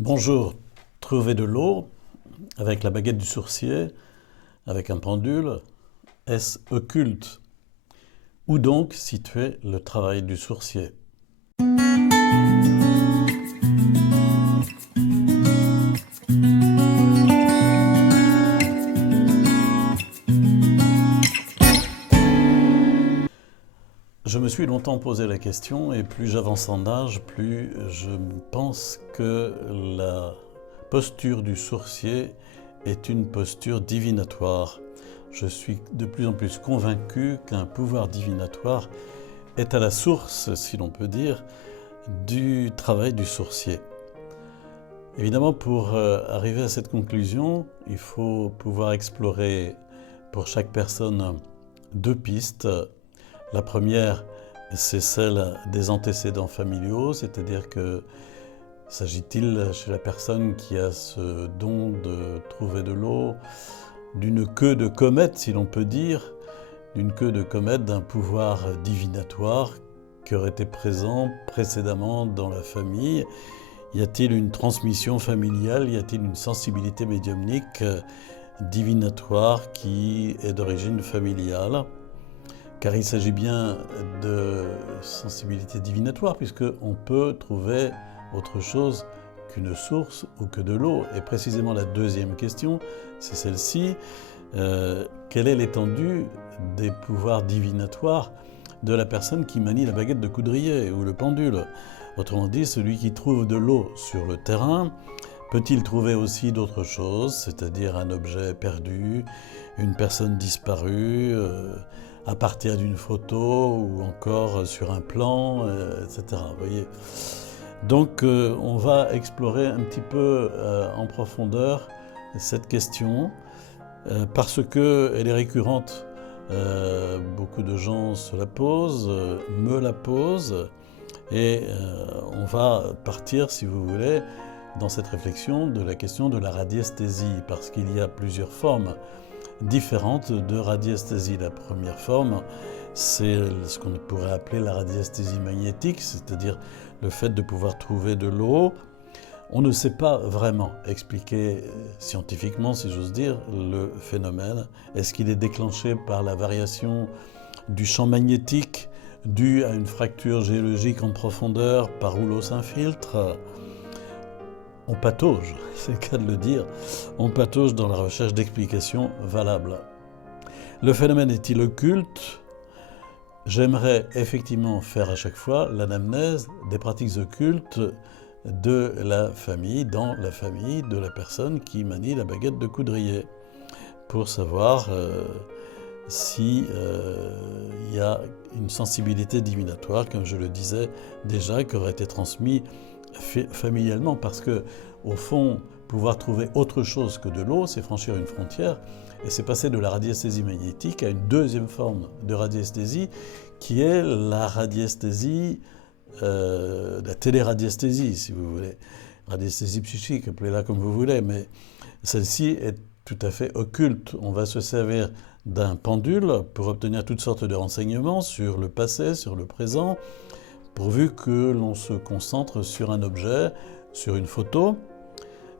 Bonjour, trouver de l'eau avec la baguette du sourcier, avec un pendule, est-ce occulte? Où donc situer le travail du sourcier? Je me suis longtemps posé la question et plus j'avance en âge, plus je pense que la posture du sourcier est une posture divinatoire. Je suis de plus en plus convaincu qu'un pouvoir divinatoire est à la source, si l'on peut dire, du travail du sourcier. Évidemment, pour arriver à cette conclusion, il faut pouvoir explorer pour chaque personne deux pistes. La première, c'est celle des antécédents familiaux, c'est-à-dire que s'agit-il chez la personne qui a ce don de trouver de l'eau, d'une queue de comète, si l'on peut dire, d'une queue de comète, d'un pouvoir divinatoire qui aurait été présent précédemment dans la famille? Y a-t-il une transmission familiale? Y a-t-il une sensibilité médiumnique divinatoire qui est d'origine familiale? Car il s'agit bien de sensibilité divinatoire, puisqu'on peut trouver autre chose qu'une source ou que de l'eau. Et précisément la deuxième question, c'est celle-ci. Quelle est l'étendue des pouvoirs divinatoires de la personne qui manie la baguette de coudrier ou le pendule? Autrement dit, celui qui trouve de l'eau sur le terrain, peut-il trouver aussi d'autres choses, c'est-à-dire un objet perdu, une personne disparue, à partir d'une photo ou encore sur un plan, etc. Vous voyez. Donc on va explorer un petit peu en profondeur cette question parce qu'elle est récurrente. Beaucoup de gens se la posent, me la posent, et on va partir, si vous voulez, dans cette réflexion de la question de la radiesthésie, parce qu'il y a plusieurs formes différentes de radiesthésie. La première forme, c'est ce qu'on pourrait appeler la radiesthésie magnétique, c'est-à-dire le fait de pouvoir trouver de l'eau. On ne sait pas vraiment expliquer scientifiquement, si j'ose dire, le phénomène. Est-ce qu'il est déclenché par la variation du champ magnétique due à une fracture géologique en profondeur par où l'eau s'infiltre? On patauge, c'est le cas de le dire, on patauge dans la recherche d'explications valables. Le phénomène est-il occulte? J'aimerais effectivement faire à chaque fois l'anamnèse des pratiques occultes de la famille, dans la famille de la personne qui manie la baguette de coudrier, pour savoir si y a une sensibilité divinatoire, comme je le disais déjà, qui aurait été transmise familialement, parce que au fond, pouvoir trouver autre chose que de l'eau, c'est franchir une frontière, et c'est passer de la radiesthésie magnétique à une deuxième forme de radiesthésie, qui est la radiesthésie, la téléradiesthésie, si vous voulez, radiesthésie psychique, appelez-la comme vous voulez, mais celle-ci est tout à fait occulte. On va se servir d'un pendule pour obtenir toutes sortes de renseignements sur le passé, sur le présent, pourvu que l'on se concentre sur un objet, sur une photo.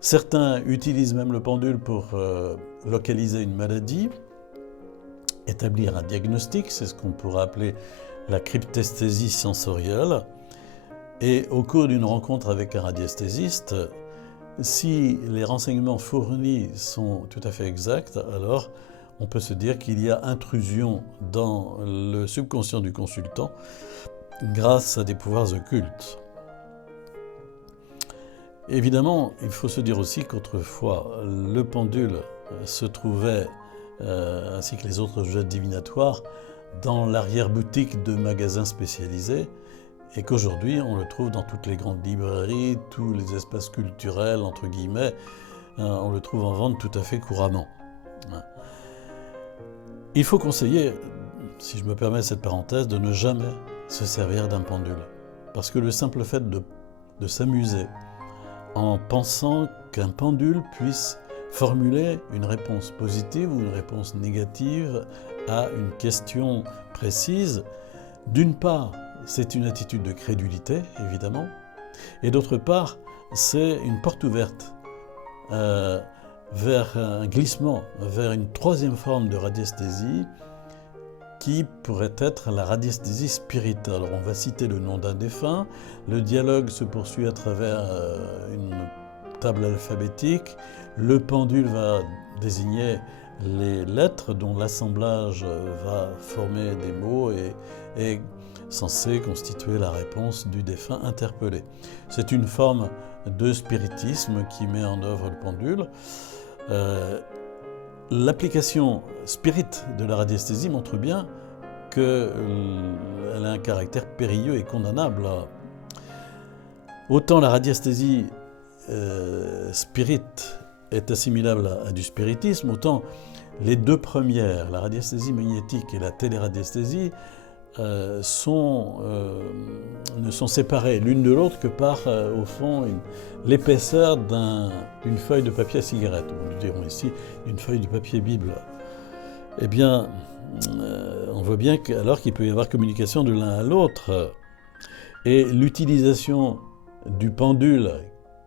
Certains utilisent même le pendule pour localiser une maladie, établir un diagnostic, c'est ce qu'on pourrait appeler la cryptesthésie sensorielle. Et au cours d'une rencontre avec un radiesthésiste, si les renseignements fournis sont tout à fait exacts, alors on peut se dire qu'il y a intrusion dans le subconscient du consultant grâce à des pouvoirs occultes. Évidemment, il faut se dire aussi qu'autrefois, le pendule se trouvait, ainsi que les autres objets divinatoires, dans l'arrière-boutique de magasins spécialisés, et qu'aujourd'hui, on le trouve dans toutes les grandes librairies, tous les espaces culturels, entre guillemets, on le trouve en vente tout à fait couramment. Il faut conseiller, si je me permets cette parenthèse, de ne jamais se servir d'un pendule. Parce que le simple fait de s'amuser en pensant qu'un pendule puisse formuler une réponse positive ou une réponse négative à une question précise, d'une part, c'est une attitude de crédulité, évidemment, et d'autre part, c'est une porte ouverte vers un glissement, vers une troisième forme de radiesthésie qui pourrait être la radiesthésie spirite. Alors on va citer le nom d'un défunt, le dialogue se poursuit à travers une table alphabétique, le pendule va désigner les lettres dont l'assemblage va former des mots et est censé constituer la réponse du défunt interpellé. C'est une forme de spiritisme qui met en œuvre le pendule. L'application spirit de la radiesthésie montre bien qu'elle a un caractère périlleux et condamnable. Autant la radiesthésie spirit est assimilable à du spiritisme, autant les deux premières, la radiesthésie magnétique et la téléradiesthésie, ne sont séparées l'une de l'autre que par, au fond, l'épaisseur d'une feuille de papier à cigarette, ou nous dirons ici une feuille de papier Bible. Eh bien, on voit bien alors qu'il peut y avoir communication de l'un à l'autre, et l'utilisation du pendule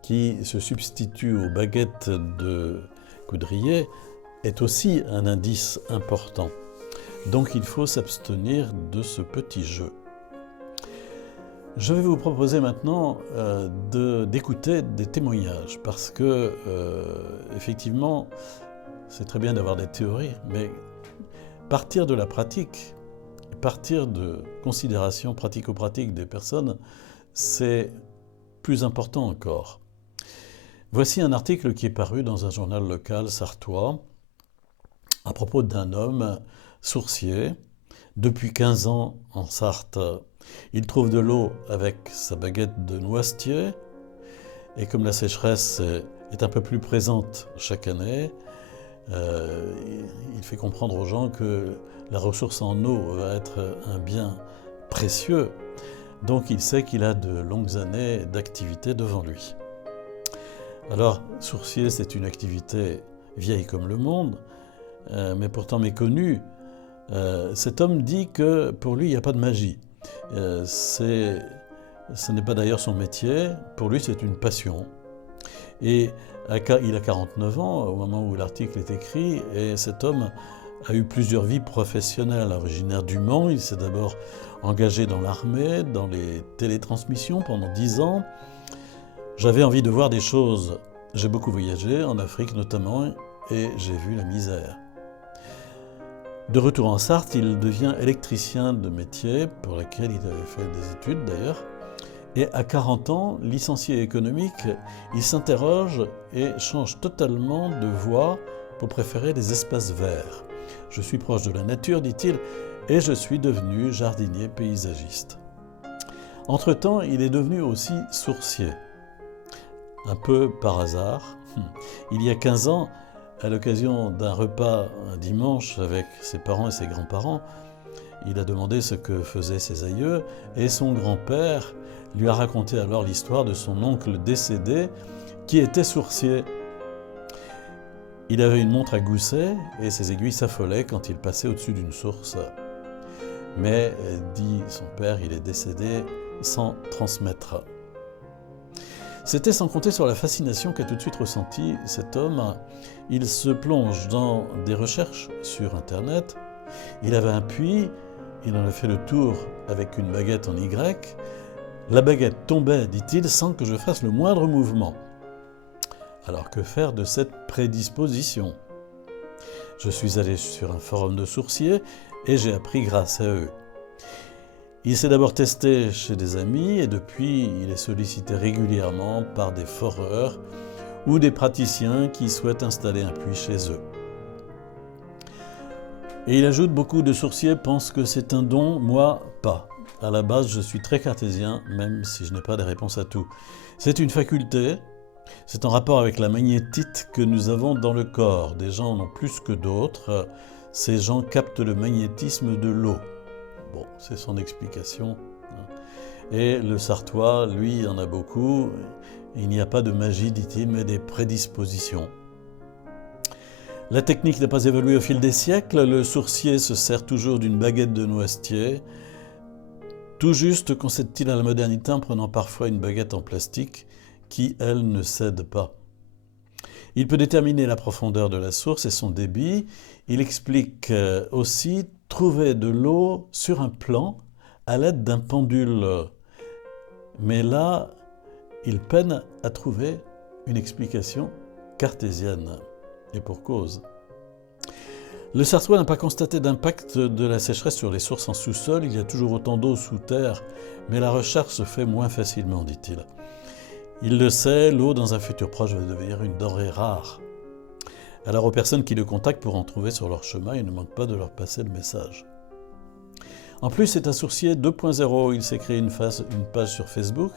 qui se substitue aux baguettes de coudrier est aussi un indice important. Donc il faut s'abstenir de ce petit jeu. Je vais vous proposer maintenant d'écouter des témoignages parce que, effectivement, c'est très bien d'avoir des théories, mais partir de la pratique, partir de considérations pratico-pratiques des personnes, c'est plus important encore. Voici un article qui est paru dans un journal local sartois à propos d'un homme sourcier, depuis 15 ans en Sarthe. Il trouve de l'eau avec sa baguette de noisetier, et comme la sécheresse est un peu plus présente chaque année, il fait comprendre aux gens que la ressource en eau va être un bien précieux, donc il sait qu'il a de longues années d'activité devant lui. Alors, sourcier, c'est une activité vieille comme le monde, mais pourtant méconnue. Cet homme dit que pour lui, il n'y a pas de magie. Ce n'est pas d'ailleurs son métier, pour lui c'est une passion. Et il a 49 ans au moment où l'article est écrit, et cet homme a eu plusieurs vies professionnelles. Originaire du Mans, il s'est d'abord engagé dans l'armée, dans les télétransmissions pendant 10 ans. J'avais envie de voir des choses. J'ai beaucoup voyagé, en Afrique notamment, et j'ai vu la misère. De retour en Sarthe, il devient électricien de métier, pour lequel il avait fait des études d'ailleurs. Et à 40 ans, licencié économique, il s'interroge et change totalement de voie pour préférer les espaces verts. Je suis proche de la nature, dit-il, et je suis devenu jardinier paysagiste. Entre-temps, il est devenu aussi sourcier, un peu par hasard. Il y a 15 ans, à l'occasion d'un repas un dimanche avec ses parents et ses grands-parents, il a demandé ce que faisaient ses aïeux et son grand-père lui a raconté alors l'histoire de son oncle décédé qui était sourcier. Il avait une montre à gousset et ses aiguilles s'affolaient quand il passait au-dessus d'une source. Mais, dit son père, il est décédé sans transmettre. C'était sans compter sur la fascination qu'a tout de suite ressentie cet homme. Il se plonge dans des recherches sur Internet. Il avait un puits, il en a fait le tour avec une baguette en Y. La baguette tombait, dit-il, sans que je fasse le moindre mouvement. Alors que faire de cette prédisposition ? Je suis allé sur un forum de sourciers et j'ai appris grâce à eux. Il s'est d'abord testé chez des amis et depuis, il est sollicité régulièrement par des foreurs ou des praticiens qui souhaitent installer un puits chez eux. Et il ajoute, beaucoup de sourciers pensent que c'est un don, moi pas. À la base, je suis très cartésien, même si je n'ai pas de réponse à tout. C'est une faculté, c'est en rapport avec la magnétite que nous avons dans le corps. Des gens en ont plus que d'autres. Ces gens captent le magnétisme de l'eau. Bon, c'est son explication. Et le Sartois, lui, en a beaucoup. Il n'y a pas de magie, dit-il, mais des prédispositions. La technique n'a pas évolué au fil des siècles. Le sourcier se sert toujours d'une baguette de noisetier. Tout juste concède-t-il à la modernité en prenant parfois une baguette en plastique qui, elle, ne cède pas. Il peut déterminer la profondeur de la source et son débit. Il explique aussi trouver de l'eau sur un plan à l'aide d'un pendule. Mais là, il peine à trouver une explication cartésienne. Et pour cause. Le Sartois n'a pas constaté d'impact de la sécheresse sur les sources en sous-sol. Il y a toujours autant d'eau sous terre, mais la recherche se fait moins facilement, dit-il. Il le sait, l'eau dans un futur proche va devenir une denrée rare. Alors aux personnes qui le contactent pour en trouver sur leur chemin, il ne manque pas de leur passer le message. En plus, c'est un sourcier 2.0. Il s'est créé une page sur Facebook.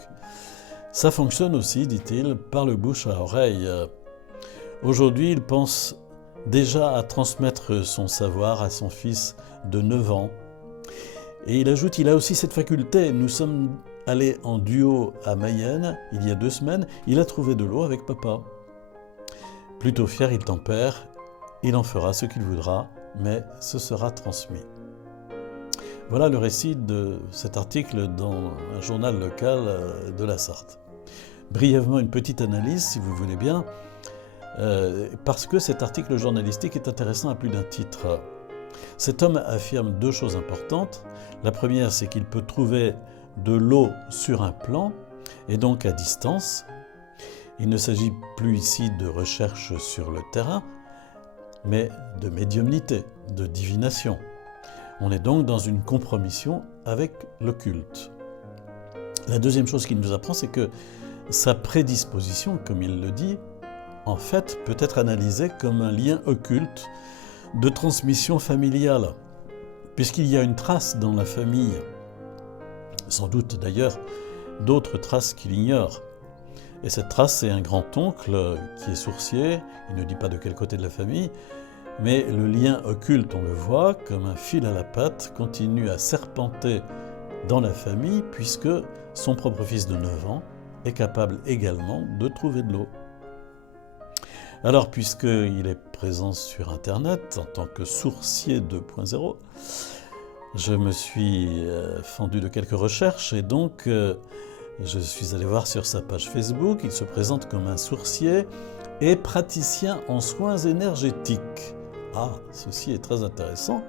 Ça fonctionne aussi, dit-il, par le bouche à oreille. Aujourd'hui, il pense déjà à transmettre son savoir à son fils de 9 ans. Et il ajoute, il a aussi cette faculté. Nous sommes allés en duo à Mayenne il y a 2 semaines. Il a trouvé de l'eau avec papa. Plutôt fier, il tempère. Il en fera ce qu'il voudra, mais ce sera transmis. Voilà le récit de cet article dans un journal local de la Sarthe. Brièvement, une petite analyse, si vous voulez bien, parce que cet article journalistique est intéressant à plus d'un titre. Cet homme affirme 2 choses importantes. La première, c'est qu'il peut trouver de l'eau sur un plan, et donc à distance. Il ne s'agit plus ici de recherche sur le terrain, mais de médiumnité, de divination. On est donc dans une compromission avec l'occulte. La deuxième chose qu'il nous apprend, c'est que sa prédisposition, comme il le dit, en fait, peut être analysée comme un lien occulte de transmission familiale, puisqu'il y a une trace dans la famille, sans doute d'ailleurs d'autres traces qu'il ignore. Et cette trace, c'est un grand-oncle qui est sourcier, il ne dit pas de quel côté de la famille, mais le lien occulte, on le voit, comme un fil à la patte, continue à serpenter dans la famille, puisque son propre fils de 9 ans est capable également de trouver de l'eau. Alors, puisqu'il est présent sur Internet en tant que sourcier 2.0, je me suis fendu de quelques recherches et donc je suis allé voir sur sa page Facebook. Il se présente comme un sourcier et praticien en soins énergétiques. Ah, ceci est très intéressant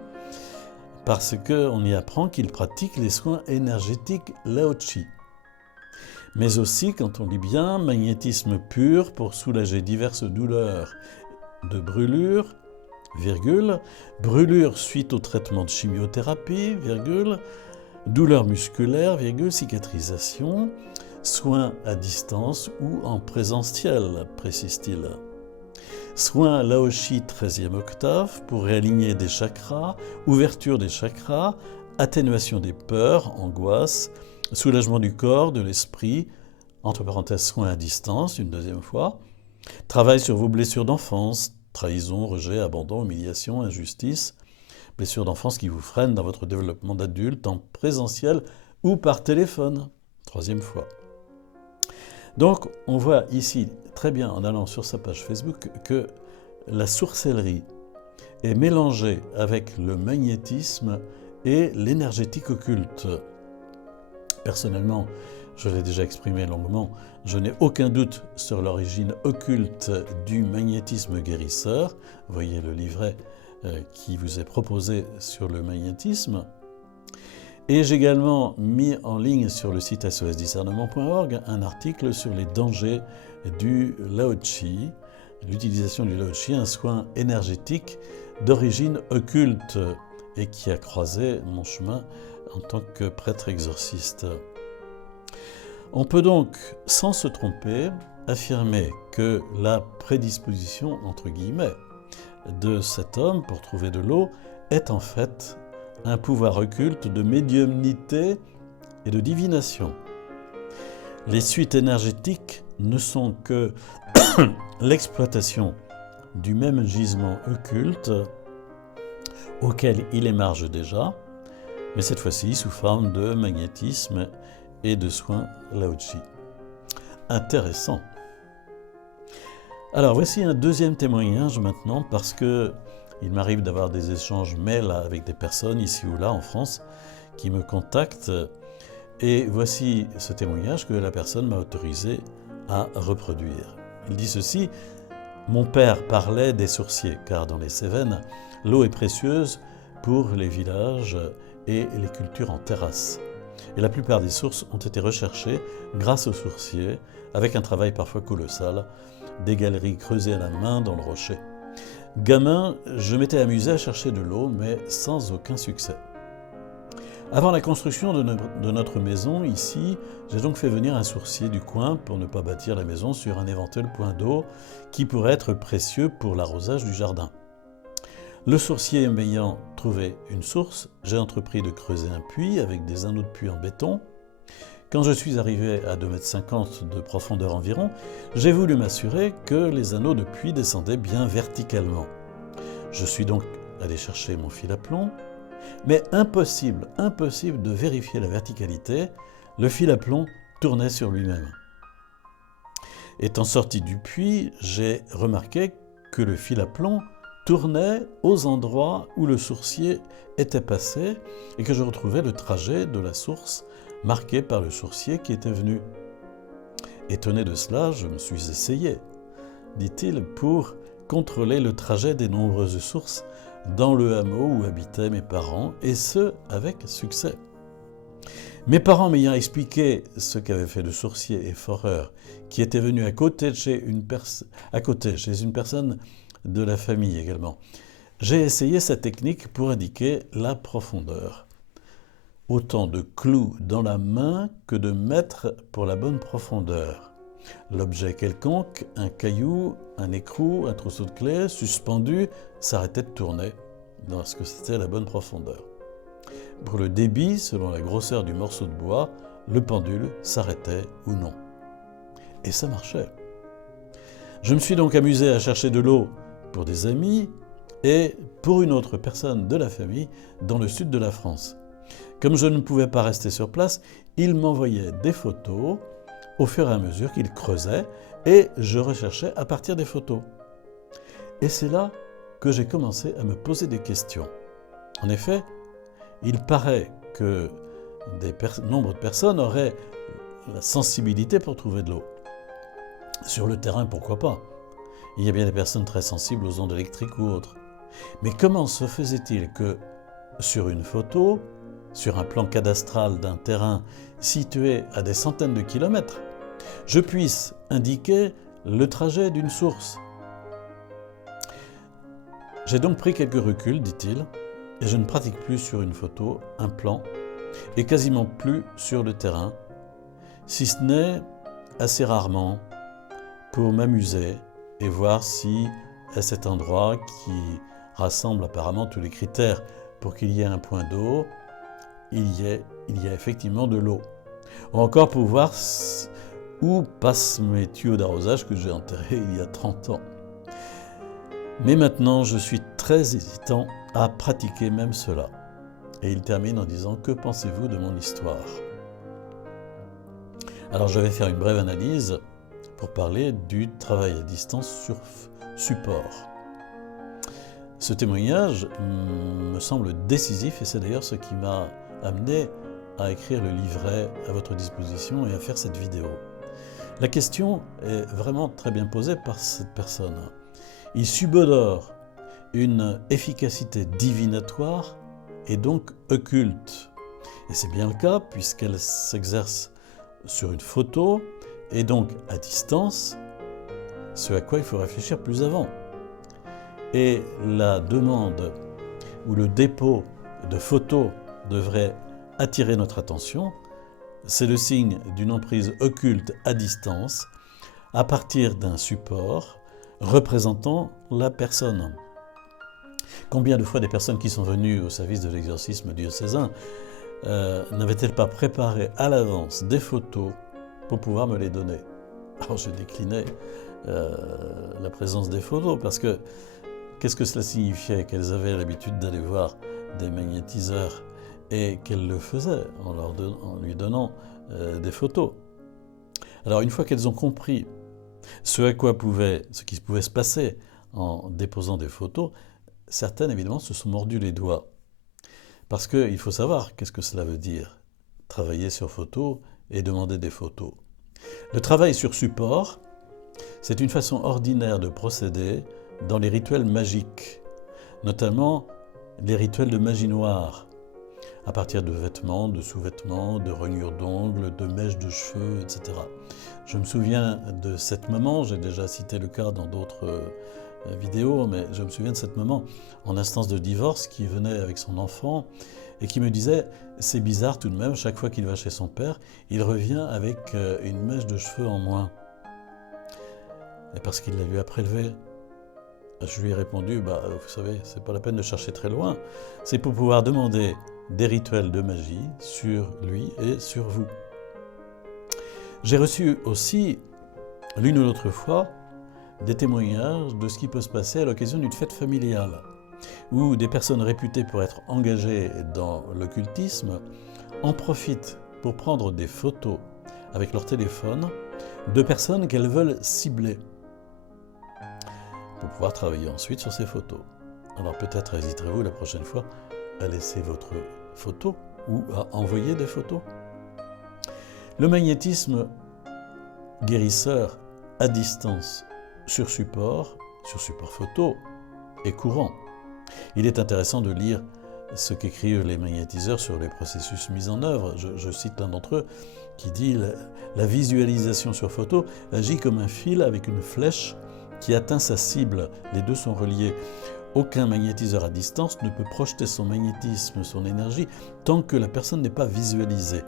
parce qu'on y apprend qu'il pratique les soins énergétiques Lao-Chi. Mais aussi, quand on lit bien, magnétisme pur pour soulager diverses douleurs de brûlure, virgule, brûlure suite au traitement de chimiothérapie, virgule, douleur musculaire, virgule, cicatrisation, soins à distance ou en présentiel, précise-t-il. Soins Lao-Chi 13e octave pour réaligner des chakras, ouverture des chakras, atténuation des peurs, angoisses, soulagement du corps, de l'esprit, entre parenthèses soins à distance, une deuxième fois, travail sur vos blessures d'enfance, trahison, rejet, abandon, humiliation, injustice, blessures d'enfance qui vous freinent dans votre développement d'adulte en présentiel ou par téléphone, troisième fois. Donc, on voit ici très bien en allant sur sa page Facebook que la sorcellerie est mélangée avec le magnétisme et l'énergétique occulte. Personnellement, je l'ai déjà exprimé longuement, je n'ai aucun doute sur l'origine occulte du magnétisme guérisseur. Voyez le livret qui vous est proposé sur le magnétisme. Et j'ai également mis en ligne sur le site sosdiscernement.org un article sur les dangers du Lao-Chi, l'utilisation du Lao-Chi, un soin énergétique d'origine occulte et qui a croisé mon chemin en tant que prêtre exorciste. On peut donc, sans se tromper, affirmer que la prédisposition, entre guillemets, de cet homme pour trouver de l'eau est en fait un pouvoir occulte de médiumnité et de divination. Les suites énergétiques ne sont que l'exploitation du même gisement occulte auquel il émarge déjà, mais cette fois-ci sous forme de magnétisme et de soins Lao-Chi. Intéressant. Alors voici un deuxième témoignage maintenant, parce que il m'arrive d'avoir des échanges mails avec des personnes ici ou là en France qui me contactent, et voici ce témoignage que la personne m'a autorisé à reproduire. Il dit ceci: « Mon père parlait des sourciers, car dans les Cévennes, l'eau est précieuse pour les villages et les cultures en terrasse. Et la plupart des sources ont été recherchées grâce aux sourciers, avec un travail parfois colossal, des galeries creusées à la main dans le rocher. Gamin, je m'étais amusé à chercher de l'eau, mais sans aucun succès. Avant la construction de notre maison, ici, j'ai donc fait venir un sourcier du coin pour ne pas bâtir la maison sur un éventuel point d'eau qui pourrait être précieux pour l'arrosage du jardin. Le sourcier m'ayant trouvé une source, j'ai entrepris de creuser un puits avec des anneaux de puits en béton. Quand je suis arrivé à 2,50 m de profondeur environ, j'ai voulu m'assurer que les anneaux de puits descendaient bien verticalement. Je suis donc allé chercher mon fil à plomb, mais impossible de vérifier la verticalité, le fil à plomb tournait sur lui-même. Étant sorti du puits, j'ai remarqué que le fil à plomb tournait aux endroits où le sourcier était passé et que je retrouvais le trajet de la source marqué par le sourcier qui était venu. Étonné de cela, je me suis essayé, dit-il, pour contrôler le trajet des nombreuses sources dans le hameau où habitaient mes parents, et ce, avec succès. Mes parents m'ayant expliqué ce qu'avait fait le sourcier et foreur, qui était venu à côté chez une personne de la famille également, j'ai essayé cette technique pour indiquer la profondeur. Autant de clous dans la main que de mètres pour la bonne profondeur. L'objet quelconque, un caillou, un écrou, un trousseau de clés, suspendu, s'arrêtait de tourner lorsque c'était la bonne profondeur. Pour le débit, selon la grosseur du morceau de bois, le pendule s'arrêtait ou non. Et ça marchait. Je me suis donc amusé à chercher de l'eau pour des amis et pour une autre personne de la famille dans le sud de la France. Comme je ne pouvais pas rester sur place, il m'envoyait des photos au fur et à mesure qu'il creusait et je recherchais à partir des photos. Et c'est là que j'ai commencé à me poser des questions. En effet, il paraît que nombre de personnes auraient la sensibilité pour trouver de l'eau. Sur le terrain, pourquoi pas? Il y a bien des personnes très sensibles aux ondes électriques ou autres. Mais comment se faisait-il que sur une photo, sur un plan cadastral d'un terrain situé à des centaines de kilomètres, je puisse indiquer le trajet d'une source? J'ai donc pris quelques reculs, dit-il, et je ne pratique plus sur une photo un plan, et quasiment plus sur le terrain, si ce n'est assez rarement pour m'amuser et voir si à cet endroit qui rassemble apparemment tous les critères pour qu'il y ait un point d'eau, il y a effectivement de l'eau. Ou encore pour voir où passent mes tuyaux d'arrosage que j'ai enterrés il y a 30 ans. Mais maintenant, je suis très hésitant à pratiquer même cela. Et il termine en disant: que pensez-vous de mon histoire? Alors je vais faire une brève analyse pour parler du travail à distance sur support. Ce témoignage me semble décisif et c'est d'ailleurs ce qui m'a amené à écrire le livret à votre disposition et à faire cette vidéo. La question est vraiment très bien posée par cette personne. Il subodore une efficacité divinatoire et donc occulte. Et c'est bien le cas puisqu'elle s'exerce sur une photo et donc à distance, ce à quoi il faut réfléchir plus avant. Et la demande ou le dépôt de photos devrait attirer notre attention. C'est le signe d'une emprise occulte à distance à partir d'un support représentant la personne. Combien de fois des personnes qui sont venues au service de l'exorcisme diocésain n'avaient-elles pas préparé à l'avance des photos pour pouvoir me les donner? Alors je déclinais la présence des photos parce que qu'est-ce que cela signifiait? Qu'elles avaient l'habitude d'aller voir des magnétiseurs et qu'elles le faisaient en lui donnant des photos. Alors une fois qu'elles ont compris ce qui pouvait se passer en déposant des photos, certaines évidemment se sont mordues les doigts. Parce qu'il faut savoir qu'est-ce que cela veut dire, travailler sur photo et demander des photos. Le travail sur support, c'est une façon ordinaire de procéder dans les rituels magiques, notamment les rituels de magie noire, à partir de vêtements, de sous-vêtements, de rognures d'ongles, de mèches de cheveux, etc. Je me souviens de cette maman, j'ai déjà cité le cas dans d'autres vidéos, mais je me souviens de cette maman en instance de divorce qui venait avec son enfant et qui me disait « c'est bizarre tout de même, chaque fois qu'il va chez son père, il revient avec une mèche de cheveux en moins. » Et parce qu'il la lui a prélevée. Je lui ai répondu, vous savez, c'est pas la peine de chercher très loin. C'est pour pouvoir demander des rituels de magie sur lui et sur vous. J'ai reçu aussi, l'une ou l'autre fois, des témoignages de ce qui peut se passer à l'occasion d'une fête familiale, où des personnes réputées pour être engagées dans l'occultisme en profitent pour prendre des photos avec leur téléphone de personnes qu'elles veulent cibler, pour pouvoir travailler ensuite sur ces photos. Alors peut-être hésiterez-vous la prochaine fois à laisser votre photo ou à envoyer des photos. Le magnétisme guérisseur à distance sur support photo, est courant. Il est intéressant de lire ce qu'écrivent les magnétiseurs sur les processus mis en œuvre. Je cite l'un d'entre eux qui dit « La visualisation sur photo agit comme un fil avec une flèche qui atteint sa cible. Les deux sont reliés. Aucun magnétiseur à distance ne peut projeter son magnétisme, son énergie, tant que la personne n'est pas visualisée.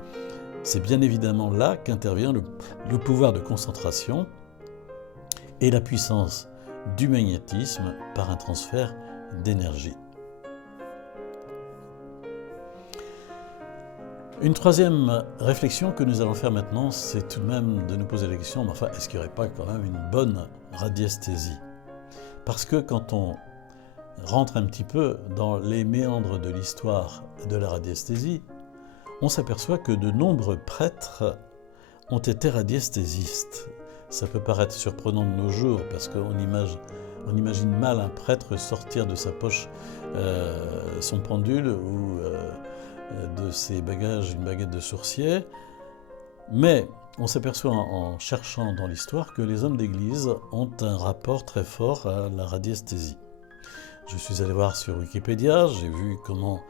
C'est bien évidemment là qu'intervient le pouvoir de concentration et la puissance du magnétisme par un transfert d'énergie. » Une troisième réflexion que nous allons faire maintenant, c'est tout de même de nous poser la question, mais enfin, est-ce qu'il n'y aurait pas quand même une bonne radiesthésie? Parce que quand on rentre un petit peu dans les méandres de l'histoire de la radiesthésie, on s'aperçoit que de nombreux prêtres ont été radiesthésistes. Ça peut paraître surprenant de nos jours, parce qu'on imagine mal un prêtre sortir de sa poche son pendule ou de ses bagages une baguette de sourcier. Mais on s'aperçoit en cherchant dans l'histoire que les hommes d'église ont un rapport très fort à la radiesthésie. Je suis allé voir sur Wikipédia, j'ai vu comment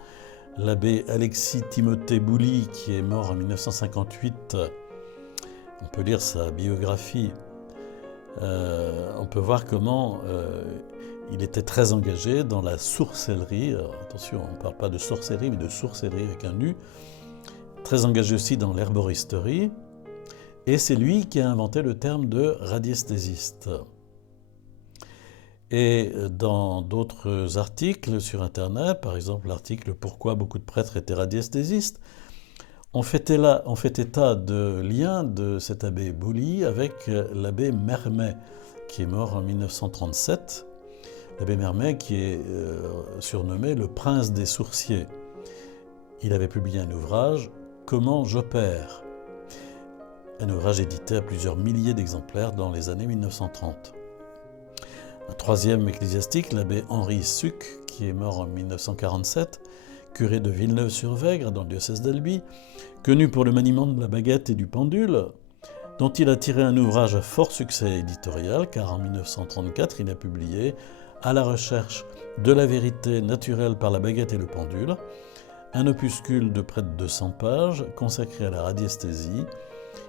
l'abbé Alexis Timothée Bouly, qui est mort en 1958, on peut lire sa biographie, on peut voir comment il était très engagé dans la sorcellerie. Alors, attention, on ne parle pas de sorcellerie, mais de sorcellerie avec un U. Très engagé aussi dans l'herboristerie. Et c'est lui qui a inventé le terme de radiesthésiste. Et dans d'autres articles sur Internet, par exemple l'article « Pourquoi beaucoup de prêtres étaient radiesthésistes », on fait état de liens de cet abbé Bouly avec l'abbé Mermet, qui est mort en 1937. L'abbé Mermet qui est surnommé le prince des sourciers. Il avait publié un ouvrage « Comment j'opère », un ouvrage édité à plusieurs milliers d'exemplaires dans les années 1930. Un troisième ecclésiastique, l'abbé Henri Suc, qui est mort en 1947, curé de Villeneuve-sur-Vègre dans le diocèse d'Albi, connu pour le maniement de la baguette et du pendule, dont il a tiré un ouvrage à fort succès éditorial, car en 1934, il a publié « À la recherche de la vérité naturelle par la baguette et le pendule », un opuscule de près de 200 pages consacré à la radiesthésie.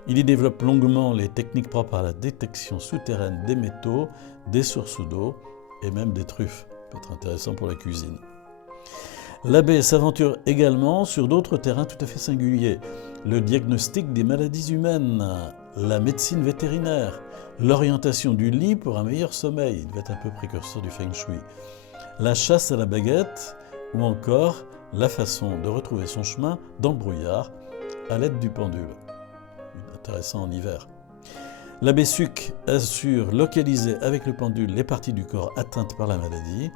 Il y développe longuement les techniques propres à la détection souterraine des métaux, des sources d'eau et même des truffes. Ça peut être intéressant pour la cuisine. L'abbé s'aventure également sur d'autres terrains tout à fait singuliers. Le diagnostic des maladies humaines, la médecine vétérinaire, l'orientation du lit pour un meilleur sommeil, il devait être un peu précurseur du feng shui, la chasse à la baguette ou encore la façon de retrouver son chemin dans le brouillard à l'aide du pendule. Intéressant en hiver. L'abbé Suc assure localiser avec le pendule les parties du corps atteintes par la maladie,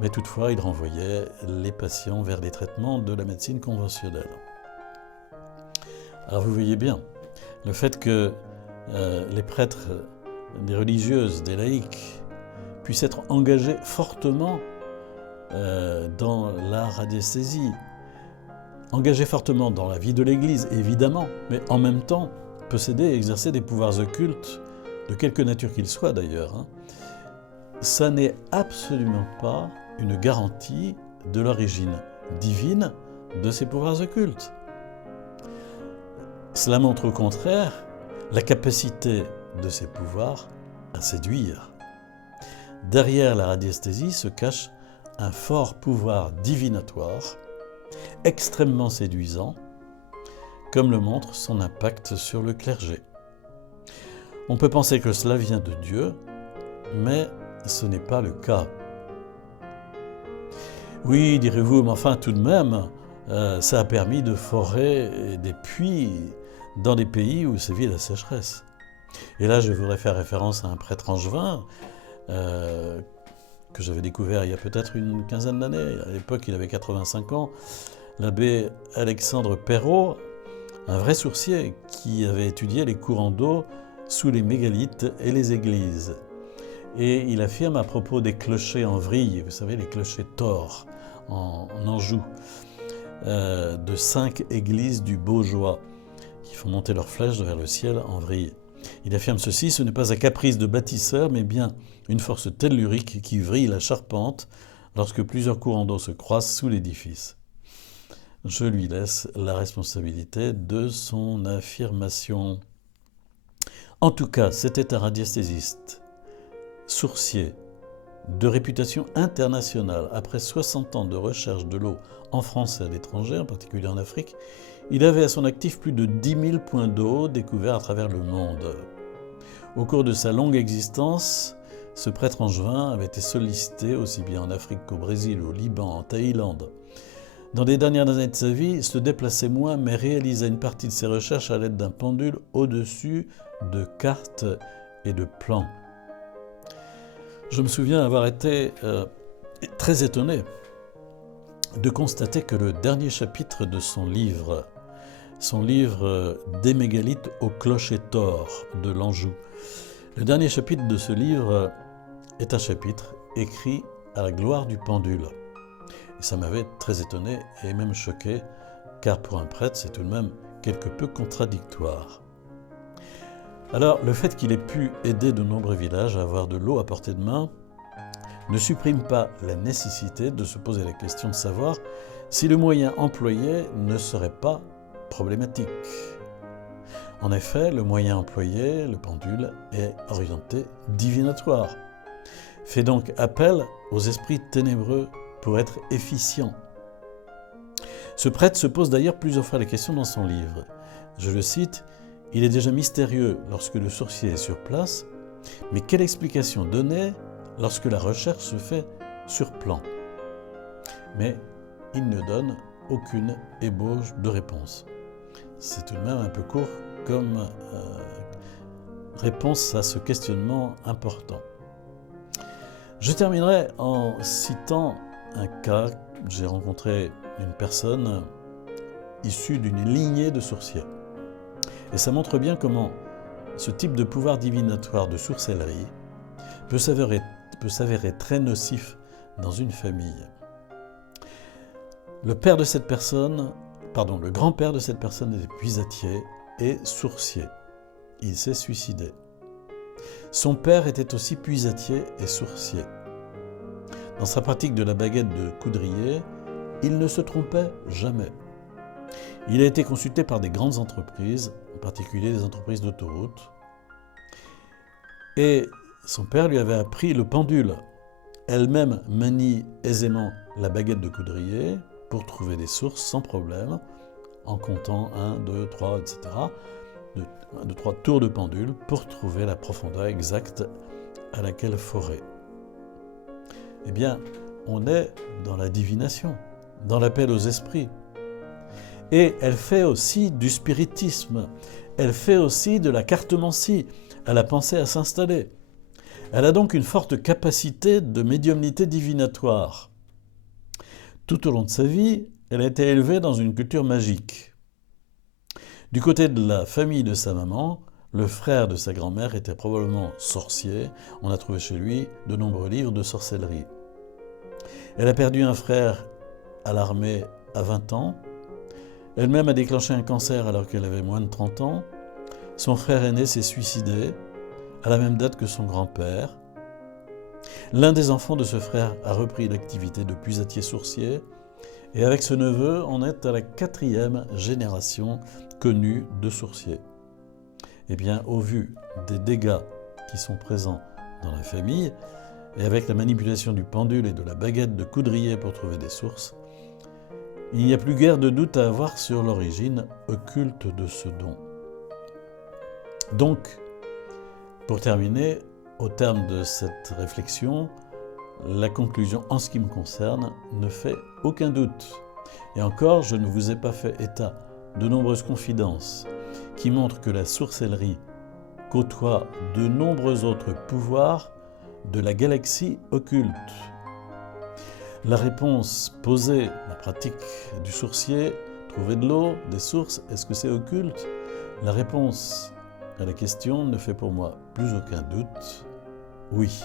mais toutefois il renvoyait les patients vers des traitements de la médecine conventionnelle. Alors vous voyez bien, le fait que les prêtres, des religieuses, des laïcs puissent être engagés fortement dans la radiesthésie, engagés fortement dans la vie de l'Église, évidemment, mais en même temps posséder et exercer des pouvoirs occultes, de quelque nature qu'ils soient d'ailleurs, ça n'est absolument pas une garantie de l'origine divine de ces pouvoirs occultes. Cela montre au contraire la capacité de ces pouvoirs à séduire. Derrière la radiesthésie se cache un fort pouvoir divinatoire, extrêmement séduisant, comme le montre son impact sur le clergé. On peut penser que cela vient de Dieu, mais ce n'est pas le cas. Oui, direz-vous, mais enfin tout de même, ça a permis de forer des puits dans des pays où sévit la sécheresse. Et là, je voudrais faire référence à un prêtre angevin que j'avais découvert il y a peut-être une quinzaine d'années. À l'époque, il avait 85 ans. L'abbé Alexandre Perrault, un vrai sourcier qui avait étudié les courants d'eau sous les mégalithes et les églises. Et il affirme à propos des clochers en vrille, vous savez, les clochers tors en Anjou, de 5 églises du Baugeois qui font monter leurs flèches vers le ciel en vrille. Il affirme ceci: ce n'est pas un caprice de bâtisseur, mais bien une force tellurique qui vrille la charpente lorsque plusieurs courants d'eau se croisent sous l'édifice. Je lui laisse la responsabilité de son affirmation. En tout cas, c'était un radiesthésiste, sourcier, de réputation internationale. Après 60 ans de recherche de l'eau en France et à l'étranger, en particulier en Afrique, il avait à son actif plus de 10 000 points d'eau découverts à travers le monde. Au cours de sa longue existence, ce prêtre angevin avait été sollicité aussi bien en Afrique qu'au Brésil, au Liban, en Thaïlande. Dans les dernières années de sa vie, il se déplaçait moins, mais réalisait une partie de ses recherches à l'aide d'un pendule au-dessus de cartes et de plans. Je me souviens avoir été très étonné de constater que le dernier chapitre de son livre Des mégalithes au clocher tors de l'Anjou, le dernier chapitre de ce livre est un chapitre écrit à la gloire du pendule. Et ça m'avait très étonné et même choqué, car pour un prêtre, c'est tout de même quelque peu contradictoire. Alors, le fait qu'il ait pu aider de nombreux villages à avoir de l'eau à portée de main ne supprime pas la nécessité de se poser la question de savoir si le moyen employé ne serait pas problématique. En effet, le moyen employé, le pendule, est orienté divinatoire, fait donc appel aux esprits ténébreux pour être efficient. Ce prêtre se pose d'ailleurs plusieurs fois la question dans son livre. Je le cite: « Il est déjà mystérieux lorsque le sorcier est sur place, mais quelle explication donner lorsque la recherche se fait sur plan ?» Mais il ne donne aucune ébauche de réponse. C'est tout de même un peu court comme réponse à ce questionnement important. Je terminerai en citant un cas. J'ai rencontré une personne issue d'une lignée de sorciers. Et ça montre bien comment ce type de pouvoir divinatoire de sorcellerie peut s'avérer très nocif dans une famille. Le grand-père de cette personne était puisatier et sourcier. Il s'est suicidé. Son père était aussi puisatier et sourcier. Dans sa pratique de la baguette de coudrier, il ne se trompait jamais. Il a été consulté par des grandes entreprises, en particulier des entreprises d'autoroute. Et son père lui avait appris le pendule. Elle-même manie aisément la baguette de coudrier pour trouver des sources sans problème, en comptant 1, 2, 3, etc. 1, 2, 3 tours de pendule pour trouver la profondeur exacte à laquelle forer. Eh bien, on est dans la divination, dans l'appel aux esprits. Et elle fait aussi du spiritisme, elle fait aussi de la cartomancie, elle a pensé à s'installer. Elle a donc une forte capacité de médiumnité divinatoire. Tout au long de sa vie, elle a été élevée dans une culture magique. Du côté de la famille de sa maman, le frère de sa grand-mère était probablement sorcier. On a trouvé chez lui de nombreux livres de sorcellerie. Elle a perdu un frère à l'armée à 20 ans. Elle-même a déclenché un cancer alors qu'elle avait moins de 30 ans. Son frère aîné s'est suicidé à la même date que son grand-père. L'un des enfants de ce frère a repris l'activité de puisatier-sourcier et avec ce neveu, on est à la 4e génération connue de sourciers. Eh bien, au vu des dégâts qui sont présents dans la famille, et avec la manipulation du pendule et de la baguette de coudrier pour trouver des sources, il n'y a plus guère de doute à avoir sur l'origine occulte de ce don. Donc, pour terminer, au terme de cette réflexion, la conclusion en ce qui me concerne ne fait aucun doute. Et encore, je ne vous ai pas fait état de nombreuses confidences qui montrent que la sorcellerie côtoie de nombreux autres pouvoirs de la galaxie occulte. La réponse posée, la pratique du sourcier, trouver de l'eau, des sources, est-ce que c'est occulte? La réponse à la question ne fait pour moi plus aucun doute, oui.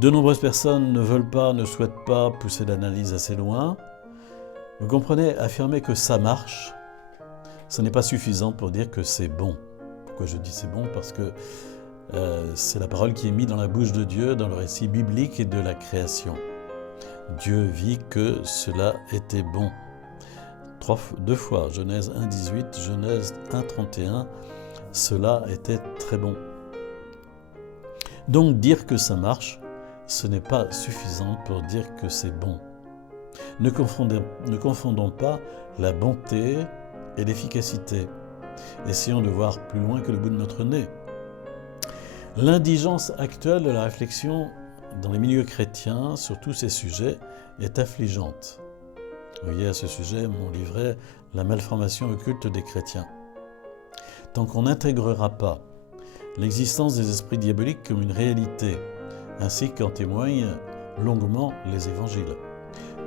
De nombreuses personnes ne veulent pas, ne souhaitent pas pousser l'analyse assez loin. Vous comprenez, affirmer que ça marche, ce n'est pas suffisant pour dire que c'est bon. Pourquoi je dis c'est bon? Parce que c'est la parole qui est mise dans la bouche de Dieu dans le récit biblique et de la création. Dieu vit que cela était bon. Deux fois, Genèse 1,18, Genèse 1,31, cela était très bon. Donc dire que ça marche, ce n'est pas suffisant pour dire que c'est bon. Ne confondons pas la bonté et l'efficacité. Essayons de voir plus loin que le bout de notre nez. L'indigence actuelle de la réflexion dans les milieux chrétiens sur tous ces sujets est affligeante. Vous voyez à ce sujet mon livret « La malformation occulte des chrétiens ». Tant qu'on n'intégrera pas l'existence des esprits diaboliques comme une réalité, ainsi qu'en témoignent longuement les évangiles.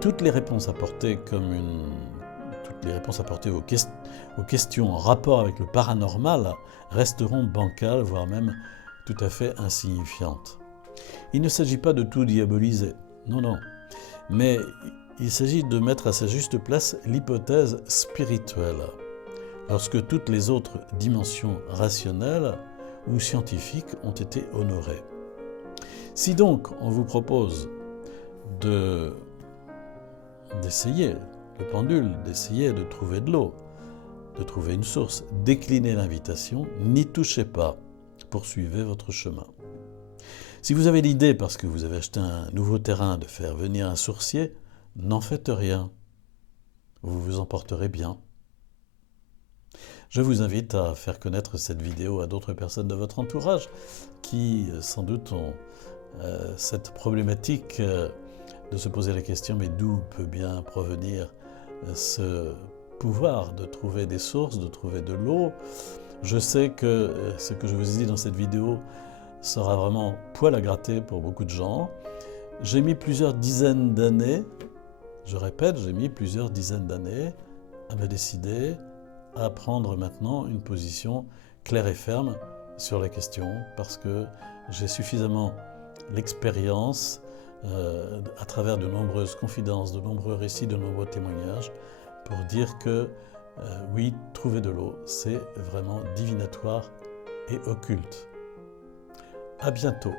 Toutes les réponses apportées aux questions en rapport avec le paranormal resteront bancales, voire même tout à fait insignifiantes. Il ne s'agit pas de tout diaboliser, non, mais il s'agit de mettre à sa juste place l'hypothèse spirituelle, lorsque toutes les autres dimensions rationnelles ou scientifiques ont été honorées. Si donc on vous propose d'essayer le pendule, d'essayer de trouver de l'eau, de trouver une source, déclinez l'invitation, n'y touchez pas, poursuivez votre chemin. Si vous avez l'idée, parce que vous avez acheté un nouveau terrain, de faire venir un sourcier, n'en faites rien, vous vous en porterez bien. Je vous invite à faire connaître cette vidéo à d'autres personnes de votre entourage qui, sans doute, ont cette problématique de se poser la question, mais d'où peut bien provenir ce pouvoir de trouver des sources, de trouver de l'eau? Je sais que ce que je vous ai dit dans cette vidéo sera vraiment poil à gratter pour beaucoup de gens. J'ai mis plusieurs dizaines d'années, je répète, j'ai mis plusieurs dizaines d'années à me décider à prendre maintenant une position claire et ferme sur la question, parce que j'ai suffisamment l'expérience à travers de nombreuses confidences, de nombreux récits, de nombreux témoignages, pour dire que oui, trouver de l'eau, c'est vraiment divinatoire et occulte. À bientôt.